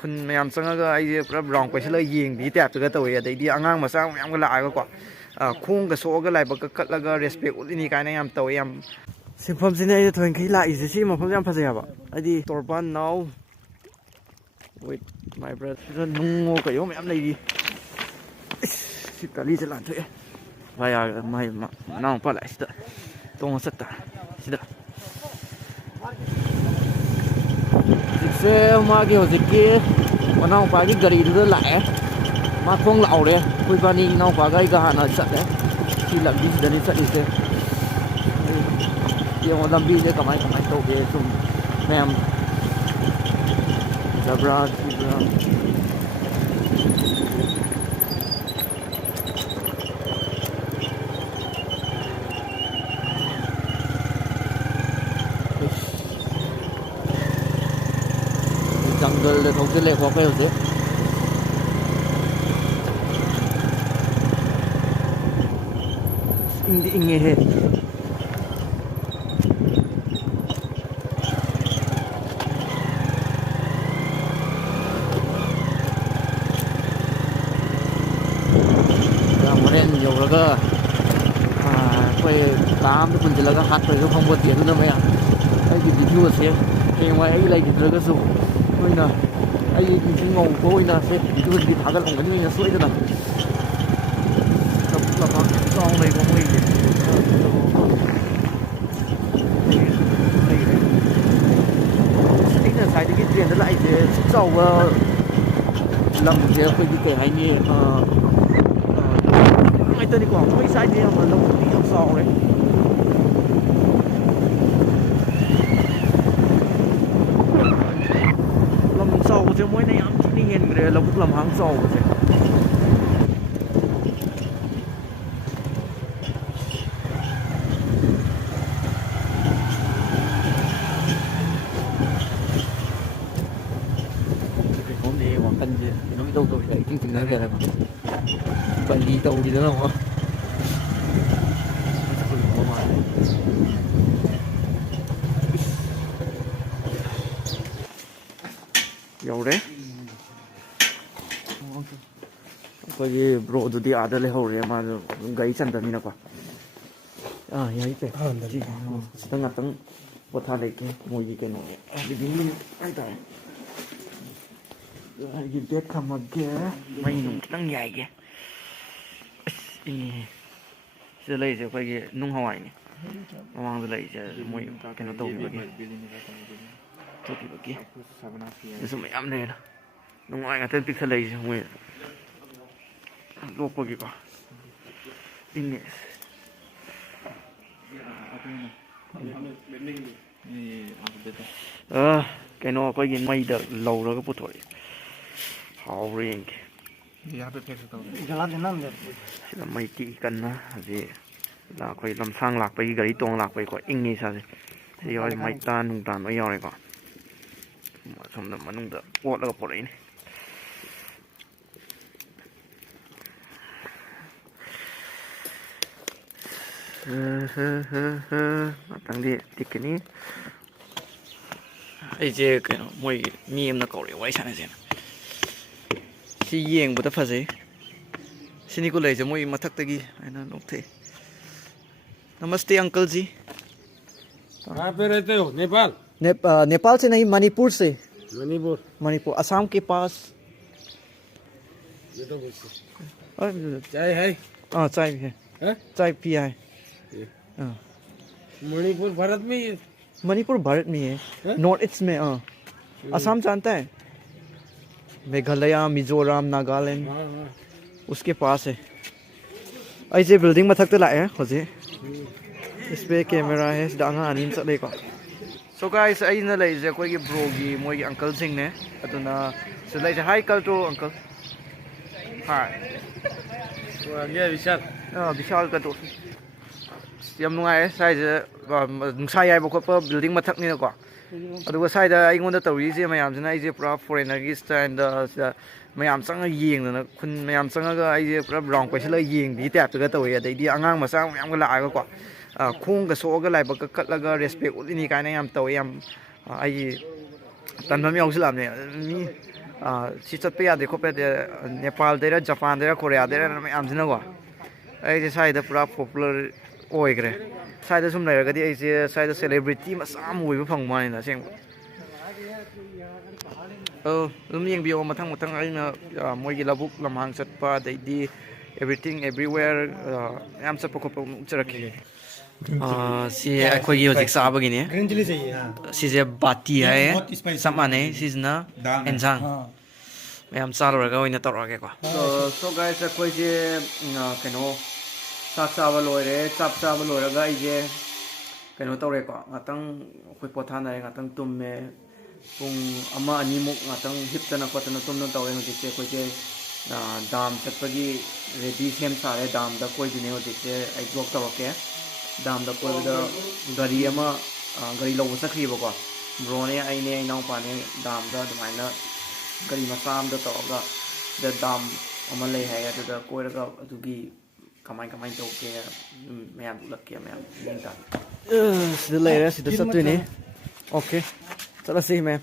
ꯈꯨꯟ ꯃꯌꯥꯝ ꯆꯪꯉꯒ ꯑꯩꯁꯦ ꯄꯨꯔꯥ ꯔꯥꯎꯟ ꯀꯣꯏꯁꯤꯜꯂꯒ ꯌꯦꯡꯕꯒꯤ ꯇꯥꯏꯞꯇꯒ ꯇꯧꯋꯦ ꯑꯗꯩꯗꯤ ꯑꯉꯥꯡ ꯃꯆꯥ ꯃꯌꯥꯝꯒ ꯂꯥꯛꯑꯒꯀꯣ ꯈꯣꯡꯒ ꯁꯣꯛꯑꯒ ꯂꯥꯏꯕꯛꯀ ꯀꯠꯂꯒ ꯔꯦꯁꯄꯦꯛ ꯎꯠꯂꯤꯅꯤ ꯀꯥꯏꯅ ꯌꯥꯝ ꯇꯧꯋꯦ ꯌꯥꯝ ꯁꯤꯟꯐꯝꯁꯤꯅꯦ ꯑꯩꯅ ꯊꯣꯏꯈꯩ ꯂꯥꯛꯏꯁꯦ ꯁꯤ ꯃꯐꯝꯁꯦ ꯌꯥꯝ ꯐꯖꯩ ꯍꯥꯏꯕ ꯍꯥꯏꯗꯤ ꯇꯣꯔꯕꯥꯟ ꯅꯥꯎ ꯋꯤꯠ ꯃꯥꯏ ꯕ꯭ꯔꯗꯔ ꯅꯨꯡꯉꯣ ꯀꯩꯌꯣ ꯃꯌꯥꯝ ꯂꯩꯔꯤ ꯁꯤ ꯇꯂꯤꯁꯦ ꯂꯥꯟꯊꯣꯛꯑꯦ ꯃꯥꯏ ꯃꯅꯥꯎꯄꯥ ꯂꯥꯛꯑꯦ ꯁꯤꯗ ꯇꯣꯡꯉ ꯆꯠꯇ ꯁꯤꯗ ꯍꯧꯖꯤꯛꯁꯦ ꯃꯥꯒꯤ ꯍꯧꯖꯤꯛꯀꯤ ꯃꯅꯥꯎꯄꯥꯒꯤ ꯒꯥꯔꯤꯗꯨꯗ ꯂꯥꯛꯑꯦ ꯃꯥ ꯊꯣꯡ ꯂꯥꯛꯍꯧꯔꯦ ꯑꯩꯈꯣꯏ ꯏꯕꯥꯅꯤ ꯏꯅꯥꯎꯄꯥꯒ ꯑꯩꯒ ꯍꯥꯟꯅ ꯆꯠꯂꯦ ꯁꯤ ꯂꯝꯕꯤꯁꯤꯗꯅꯤ ꯆꯠꯂꯤꯁꯦ ꯌꯦꯡꯉꯣ ꯂꯝꯕꯤꯁꯦ ꯀꯃꯥꯏ ꯇꯧꯒꯦ ꯁꯨꯝ ꯃꯌꯥꯝ ꯖꯕ꯭ꯔꯥ ꯊꯤꯕ꯭ꯔꯥ जंगल थोड़े खोपे होते इंगे है मरेन यौरगा कोई काम तो पुंजलगा हाथ पे जो हम बोलते हैं ना मैं आई वीडियो से हेंवाई आई लाइक इधरगा सो कोई ना आई निंगो कोई ना से वीडियो भी थागल होंगे नहीं सोई ना सब लगा सॉन्ग नहीं को कोई इधर साइड की ट्रेन ला इसे चावा लमजे कोई भी कहीं नहीं ai tên đi còn mấy sai đi mà lâu đi học sò đấy làm sò chứ mỗi nay ăn chỉ nhìn cái là cũng làm hàng sò chứ hôm nay hoàn cảnh gì nói đâu tôi vậy chứ chừng nào kìa mà bạn đi đâu đi nữa không ạ dầu đấy coi gì bro tụi đi ăn lấy hầu mà gáy chân tao như nào à vậy thế gì tao ngắt tao bớt thà lấy cái mồi gì cái nó đi biến mình ai tại gì tết tham mà kia mày nung tăng dài kìa sẽ lấy cho cái gì nung hỏi này mang lấy cho mồi cái nó tàu kìa tàu kìa cái số mấy âm này đó nung hỏi cái tên pixel lấy cho mồi lốp kìa cả in này cái nó có gì mày được lâu rồi cái bút thôi hào riêng là mày kỹ cần á gì là coi làm sang lạcไปgari tong lạcไป có ing ni sa thì rồi mày ta nung tan nó này có xong rồi mà nung được bột là bột đấy tăng đi cái này ai chơi cái nó mày miem nó cầu để quay sang này xem si yeng bữa ta phật gì xin cô lấy cho mày mà thắc tagi anh nó nộp thế Namaste uncle जी कहाँ पे रहते हो नेपाल नेपाल से नहीं मणिपुर से मणिपुर मणिपुर असम के पास ये तो चाय है हाँ चाय भी है चाय पिया है मणिपुर भारत में ही मणिपुर भारत में है नॉर्थ ईस्ट में असम जानता है मेघालय मिजोरम नागालैंड उसके पास है ऐसे बिल्डिंग में थकते लाए हैं होजे इस पे कैमरा है डांगा अनिम चले को सो गाइस अइना लेजे कोई ब्रो की मोई अंकल सिंह ने अदुना सो लेजे हाय कल टू अंकल हाय ये विशाल विशाल का तो yam nungai sai je nungsai yai bokop building mathak ni ko aduga sai da aingonda tawri je mayam jina ai je pura foreigner gi style da mayam changa yeng na khun mayam changa ga ai je pura round kwaisila yeng bi type ga tawi adai di angang macha mayam ga la ga ko khong ga so ga lai ba ka katla ga respect ulini kaina yam tawi yam ai ꯇꯟꯐꯝ ꯌꯥꯎꯁꯤꯜꯂꯛꯑꯕꯅꯦ ꯃꯤ ꯁꯤ ꯆꯠꯄ ꯌꯥꯗꯦ ꯈꯣꯠꯄ ꯌꯥꯗꯦ ꯅꯦꯄꯥꯜꯗꯩꯔ ꯖꯄꯥꯟꯗꯩꯔ ꯀꯣꯔꯤꯌꯥꯗꯩꯔ ꯃꯌꯥꯝꯁꯤꯅꯀꯣ ꯑꯩꯁꯦ ꯁ꯭ꯋꯥꯏꯗ ꯄꯨꯔꯥ popular ꯑꯣꯏꯈ꯭ꯔꯦ ꯁ꯭ꯋꯥꯏꯗ ꯁꯨꯝ ꯂꯩꯔꯒꯗꯤ ꯑꯩꯁꯦ ꯁ꯭ꯋꯥꯏꯗ ꯁꯦꯂꯦꯕ꯭ꯔꯤꯇꯤ ꯃꯆꯥ ꯑꯃ ꯑꯣꯏꯕ ꯐꯪꯕ ꯋꯥꯅꯤꯗ ꯑꯁꯦꯡꯕ ꯑꯗꯨꯝ ꯌꯦꯡꯕꯤꯌꯣ ꯃꯊꯪ ꯃꯊꯪ ꯑꯩꯅ ꯃꯣꯏꯒꯤ ꯂꯧꯕꯨꯛ ꯂꯝꯍꯥꯡ ꯆꯠꯄ ꯑꯗꯩꯗꯤ ꯑꯦꯕ꯭ꯔꯤꯊꯤꯡ ꯑꯦꯕ꯭ꯔꯤꯋꯦꯌꯔ ꯃꯌꯥꯝ ꯆꯠꯄ ꯈꯣꯠꯄ ꯎꯠꯆꯔꯛꯈꯤ ꯁꯤ ꯑꯩꯈꯣꯏꯒꯤ ꯍꯧꯖꯤꯛ ꯆꯥꯕꯒꯤꯅꯦ ꯁꯤꯁꯦ ꯕꯥꯇꯤ ꯍꯥꯏꯌꯦ ꯆꯞ ꯃꯥꯟꯅꯩ ꯁꯤꯁꯤꯅ ꯑꯦꯟꯖꯥꯡ ꯃꯌꯥꯝ ꯆꯥꯂꯨꯔꯒ ꯑꯣꯏꯅ ꯇꯧꯔꯛꯑꯒꯦꯀꯣ ꯁꯣ ꯒꯥꯏꯁ ꯑꯩꯈꯣꯏꯁꯦ ꯀꯩꯅꯣ ꯆꯥꯛ ꯆꯥꯕ ꯂꯣꯏꯔꯦ ꯆꯥꯛ ꯆꯥꯕ ꯂꯣꯏꯔꯒ ꯑꯩꯁꯦ ꯀꯩꯅꯣ ꯇꯧꯔꯦꯀꯣ ꯉꯥꯛꯇꯪ ꯑꯩꯈꯣꯏ ꯄꯣꯊꯥꯅꯔꯦ ꯉꯥꯛꯇꯪ ꯇꯨꯝꯃꯦ ꯄꯨꯡ 1-2ꯃꯨꯛ ꯉꯥꯛꯇꯪ ꯍꯤꯞꯇꯅ ꯈꯣꯠꯇꯅ ꯇꯨꯝꯗꯅ ꯇꯧꯔꯦ ꯍꯧꯖꯤꯛꯁꯦ ꯑꯩꯈꯣꯏꯁꯦ ꯗꯥꯝ ꯆꯠꯄꯒꯤ ꯔꯦꯗꯤ ꯁꯦꯝ ꯁꯥꯔꯦ ꯗꯥꯝꯗ ꯀꯣꯏꯗꯣꯏꯅꯦ ꯍꯧꯖꯤꯛꯁꯦ ꯑꯩ ꯕ꯭ꯂꯣꯛ ꯇꯧꯔꯛꯀꯦ ꯗꯥꯝꯗ ꯀꯣꯏꯕꯗ ꯒꯥꯔꯤ ꯑꯃ ꯒꯥꯔꯤ ꯂꯧꯕ ꯆꯠꯈꯤꯕꯀꯣ ꯕ꯭ꯔꯣꯅꯦ ꯑꯩꯅꯦ ꯏꯅꯥꯎꯄꯥꯅꯦ ꯗꯥꯝꯗ ꯑꯗꯨꯃꯥꯏꯅ ꯒꯥꯔꯤ ꯃꯆꯥ ꯑꯃꯗ ꯇꯧꯔꯒ ꯁꯤꯗ ꯗꯥꯝ ꯑꯃ ꯂꯩ ꯍꯥꯏ ꯑꯗꯨꯗ ꯀꯣꯏꯔꯒ ꯑꯗꯨꯒꯤ ꯀꯃꯥꯏ ꯇꯧꯒꯦ ꯃꯌꯥꯝ ꯎꯠꯂꯛꯀꯦ ꯃꯌꯥꯝ ꯌꯦꯡ ꯇꯥꯔꯦ sida layra sida sattuini okay chalassi ma'am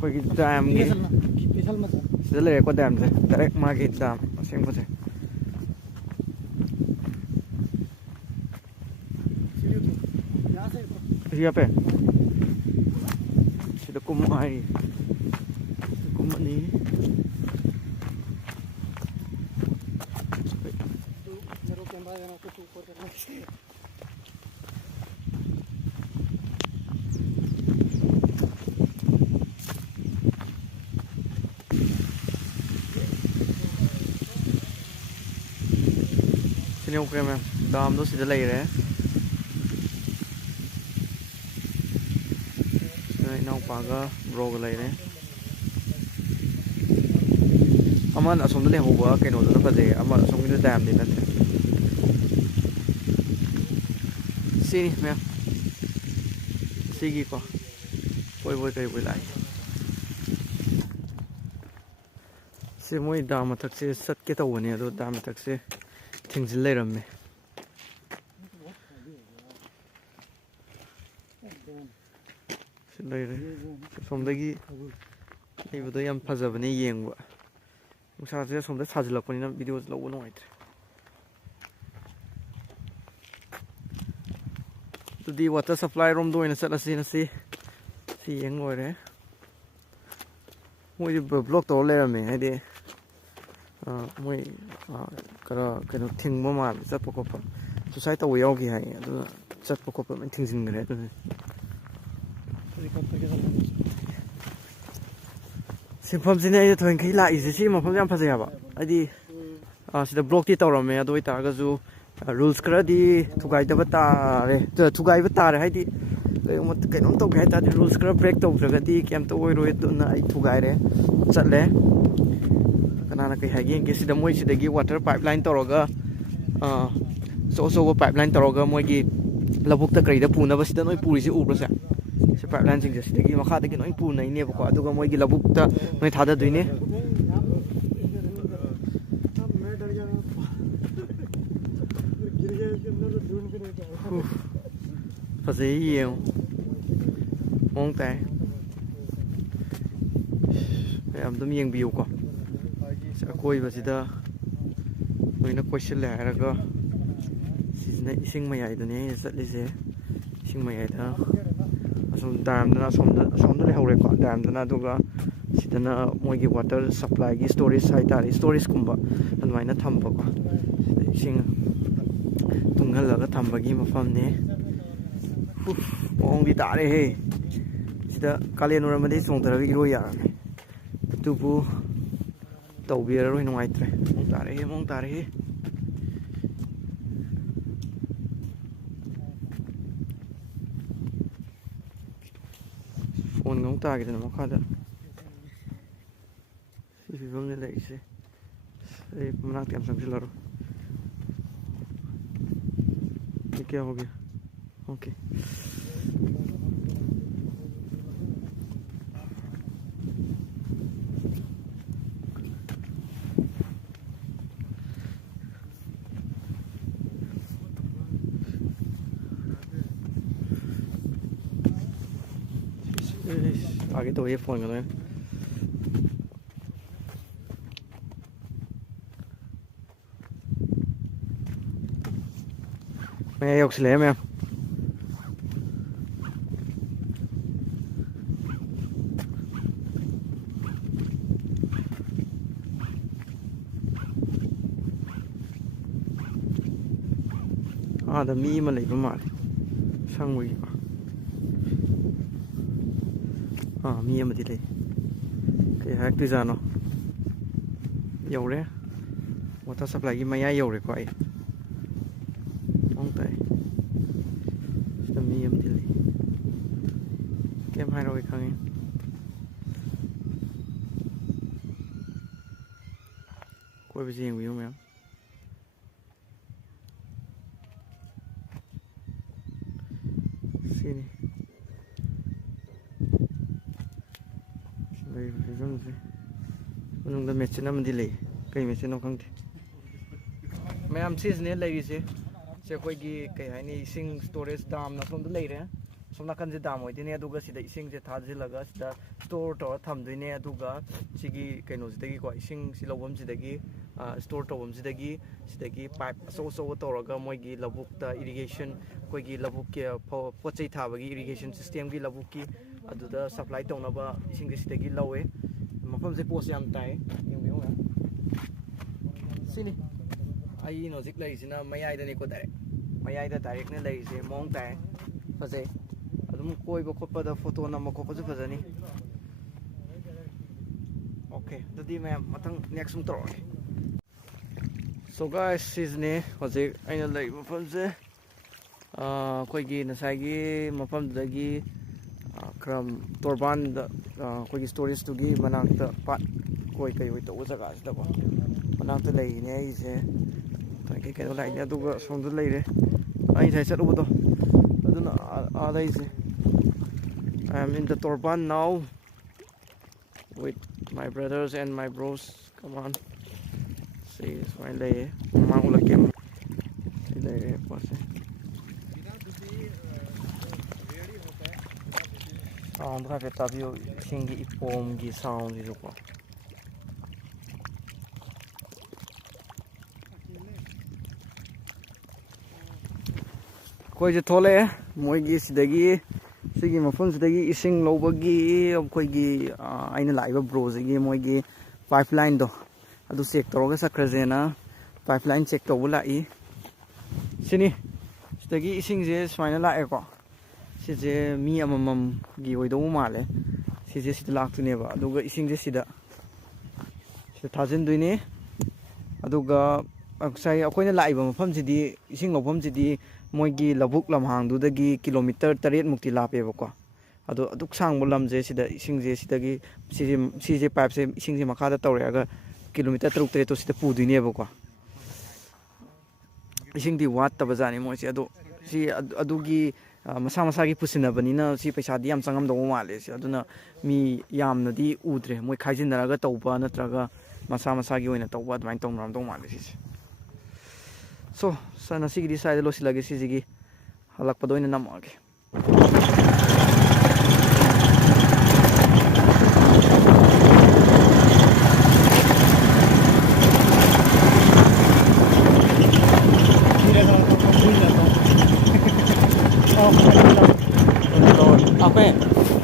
ꯑꯩꯈꯣꯏꯒꯤ ꯗꯥꯝꯒꯤ ꯁꯤꯗ ꯂꯩꯔꯦꯀꯣ ꯗꯥꯝꯁꯦ ꯗꯥꯏꯔꯦꯛ ꯃꯥꯒꯤ ꯗꯥꯝ ꯑꯁꯦꯡꯕꯁꯦ ꯁꯤ ꯍꯥꯞꯄꯦ sida kumu hai kumu ni sini okay ma'am dam do sida lai re इनाउपागा ब्रोग लेरे अमन असोम दले होबा कइनो दन फजे अमन असोम गिन डैम दिन नते सिनी मैं सिगी को कोई कई बोई लाई से मोई दाम मथक से सट के तवने अदो दाम मथक से थिंगजिल लेरमे ꯂꯩꯔꯦ ꯁꯣꯝꯗꯒꯤ ꯂꯩꯕꯗꯣ ꯌꯥꯝ ꯐꯖꯕꯅꯦ ꯌꯦꯡꯕ ꯅꯨꯡꯁꯥꯁꯦ ꯁꯣꯝꯗ ꯁꯥꯖꯤꯜꯂꯛꯄꯅꯤꯅ ꯚꯤꯗꯤꯑꯣꯁꯦ ꯂꯧꯕ ꯅꯨꯡꯉꯥꯏꯇ꯭ꯔꯦ ꯑꯗꯨꯗꯤ ꯋꯥꯇꯔ ꯁꯄ꯭ꯂꯥꯏ ꯔꯣꯝꯗ ꯑꯣꯏꯅ ꯆꯠꯂꯁꯤ ꯉꯁꯤ ꯁꯤ ꯌꯦꯡ ꯂꯣꯏꯔꯦ ꯃꯣꯏꯗꯤ ꯕ꯭ꯂꯣꯛ ꯇꯧꯔ ꯂꯩꯔꯝꯃꯦ ꯍꯥꯏꯗꯤ ꯃꯣꯏ ꯈꯔ ꯀꯩꯅꯣ ꯊꯤꯡꯕ ꯃꯥꯜꯂꯦ ꯆꯠꯄ ꯈꯣꯠꯄ ꯁꯨꯁꯥꯏꯠ ꯇꯧꯕ ꯌꯥꯎꯈꯤ ꯍꯥꯏ ꯑꯗꯨꯅ ꯆꯠꯄ ꯈꯣꯠꯄ ꯂꯣꯏ ꯊꯤꯡꯖꯤꯟꯈ꯭ꯔꯦ ꯑꯗꯨꯅꯤ ꯁꯤꯟꯐꯝꯁꯤꯅꯦ ꯑꯩꯅ ꯊꯣꯏꯈꯩ ꯂꯥꯛꯏꯁꯦ ꯁꯤ ꯃꯐꯝꯁꯦ ꯌꯥꯝ ꯐꯖꯩ ꯍꯥꯏꯕ ꯍꯥꯏꯗꯤ ꯁꯤꯗ ꯕ꯭ꯂꯣꯛꯇꯤ ꯇꯧꯔꯝꯃꯦ ꯑꯗꯨ ꯑꯣꯏꯇꯥꯔꯒꯁꯨ ꯔꯨꯜꯁ ꯈꯔꯗꯤ ꯊꯨꯒꯥꯏꯕ ꯇꯥꯔꯦ ꯍꯥꯏꯗꯤ ꯀꯩꯅꯣꯝ ꯇꯧꯒꯦ ꯍꯥꯏꯇꯥꯔꯗꯤ ꯔꯨꯜꯁ ꯈꯔ ꯕ꯭ꯔꯦꯛ ꯇꯧꯗ꯭ꯔꯒꯗꯤ ꯀꯩꯝꯇ ꯑꯣꯏꯔꯣꯏ ꯑꯗꯨꯅ ꯑꯩ ꯊꯨꯒꯥꯏꯔꯦ ꯆꯠꯂꯦ ꯀꯅꯥꯅ ꯀꯩ ꯍꯥꯏꯒꯦ ꯌꯦꯡꯒꯦ ꯁꯤꯗ ꯃꯣꯏ ꯁꯤꯗꯒꯤ ꯋꯥꯇꯔ ꯄꯥꯏꯞ ꯂꯥꯏꯟ ꯇꯧꯔꯒ ꯑꯆꯧꯕ ꯄꯥꯏꯞ ꯂꯥꯏꯟ ꯇꯧꯔꯒ ꯃꯣꯏꯒꯤ ꯂꯧꯕꯨꯛꯇ ꯀꯔꯤꯗ ꯄꯨꯅꯕ ꯁꯤꯗ ꯅꯣꯏ ꯄꯨꯔꯤꯁꯤ ꯎꯕ꯭ꯔꯁꯦ ꯁꯤ ꯄꯥꯏꯞ ꯂꯥꯏꯟꯁꯤꯡꯁꯦ ꯁꯤꯗꯒꯤ ꯃꯈꯥꯗꯒꯤ ꯂꯣꯏ ꯄꯨꯅꯩꯅꯦꯕꯀꯣ ꯑꯗꯨꯒ ꯃꯣꯏꯒꯤ ꯂꯧꯕꯨꯛꯇ ꯅꯣꯏ ꯊꯥꯗꯗꯣꯏꯅꯦ ꯐꯖꯩ ꯌꯦꯡꯉꯨ ꯃꯑꯣꯡ ꯇꯥꯏ ꯃꯌꯥꯝ ꯑꯗꯨꯝ ꯌꯦꯡꯕꯤꯌꯨꯀꯣ ꯑꯀꯣꯏꯕꯁꯤꯗ ꯂꯣꯏꯅ ꯀꯣꯏꯁꯤꯜꯂꯦ ꯍꯥꯏꯔꯒ ꯁꯤꯁꯤꯅ ꯏꯁꯤꯡ ꯃꯌꯥꯏꯗꯅꯦ ꯑꯩꯅ ꯆꯠꯂꯤꯁꯦ ꯏꯁꯤꯡ ꯃꯌꯥꯏꯗ Some dam dana some the hore ko dam dana duga sidana moigi water supply gi storage site ari storage kumba adwaina thamba ko sing tungal laga thamba gi mafam ne ong di tare he sida kalen uramadi songtara iro ya tubu tawbira ro nuaitre mong tare he phone ngong ta gi na makada si film ne lai se ei mना tiam sam silaro ये क्या हो गया okay आगे तो ये phone कर मैं योक्सले में द मी मा लेबा माले सांगुई मी अमदी ले कई हाक्ति जानो यौरे वाटर सप्लाई की मया यौरे को आई मोंगताई द मी अमदी ले केम हाइरो वे खांगे कोई भी जेंग वियो ma'am sini đây phải giống gì mình đã mệt cho nó mình đi lấy cây mệt cho nó không thì mấy em xí này lấy gì sẽ quay cái hay này sinh storage dam nó không được lấy đấy xong nó cần gì dam rồi thì này đúng cái gì đấy sinh sẽ tháo gì là cái sẽ store đó thầm đấy này đúng cái cái nó gì đấy gọi sinh sẽ lâu bấm gì đấy store to bấm gì đấy pipe so to rồi cái mọi cái labuk ta irrigation कोई की लबुक के पोचै थाबगी irrigation system की लबुक की अदुदा supply तौनबा इसिंग सिदगी लवे मफम से पोस याम ताई young young सिनी आई Nozick लैसिना मयाइ दनी को डायरेक्ट मयाइ दा डायरेक्ट ने लैसे मोंग ताई फजे अदुम कोई बो खोपा दा फोटो नम को फजे फजनी ओके ददी मैं मतंग नेक्स्ट सुम तरो सो गाइस सिजने हजे आइना लै मफम से कोई नसाई मफमदगी क्रम तोरबान कोई स्टोरेज तुगी मनाक्ता पाट कोई कई होई तो जगह मनाक्ता लेने इसे कई कई लाइने अदुगा सोंद लेरे आई साइ चलबदो अदुना आदा इसे I am in the Torban now with my brothers and my bros. Come on, see it's fine lay mang ula kem see lay passe sound का फिर तभी सिंगी इपोम की sound ही रुको कोई जो थोले मोइगी सिदगी सिगी मफुन सिदगी इसिंग लोबगी अब कोईगी आइना लाइव ब्रोजिगी मोइगी पाइपलाइन दो अदु चेक तरोगे सक्रेजेना पाइपलाइन चेक तोबु लाई सिनी सिदगी इसिंग जे स्वाइना लाएको सिजे मी अममम गी ओइदो माले सिजे सिदा लाक्तुनेबा अदुगा इसिंग जे सिदा थाजिन दुइने अदुगा अक्साई अखोइना लाइबा मफम सिदी इसिंग लोफम सिदी मोइगी लबुक लमहांगदुदगी किलोमीटर 8 मुक्ति लापेबको अदो अदुक सांगबो लमजे सिदा इसिंगजे सिदगी सिजे पाइप से इसिंगजे मखादा तौरेगा किलोमीटर 3 तो सिदा पुदुइनेबको इसिंगदी वाट तबजानी मोइसे अदो सि अदुगी मसा मसागी पुसिनबनिना सि पैसादी याम संगमदो माले सि अदुना मी यामनदी उद्रे मोइ खाइजिनरागा तौबा नत्रगा मसा मसागी ओइना तौबा अदमाइन तौनरामदो माले सि So, sana sige di side lo sila gisi sige halak pa doon na namag. Oh, Okay.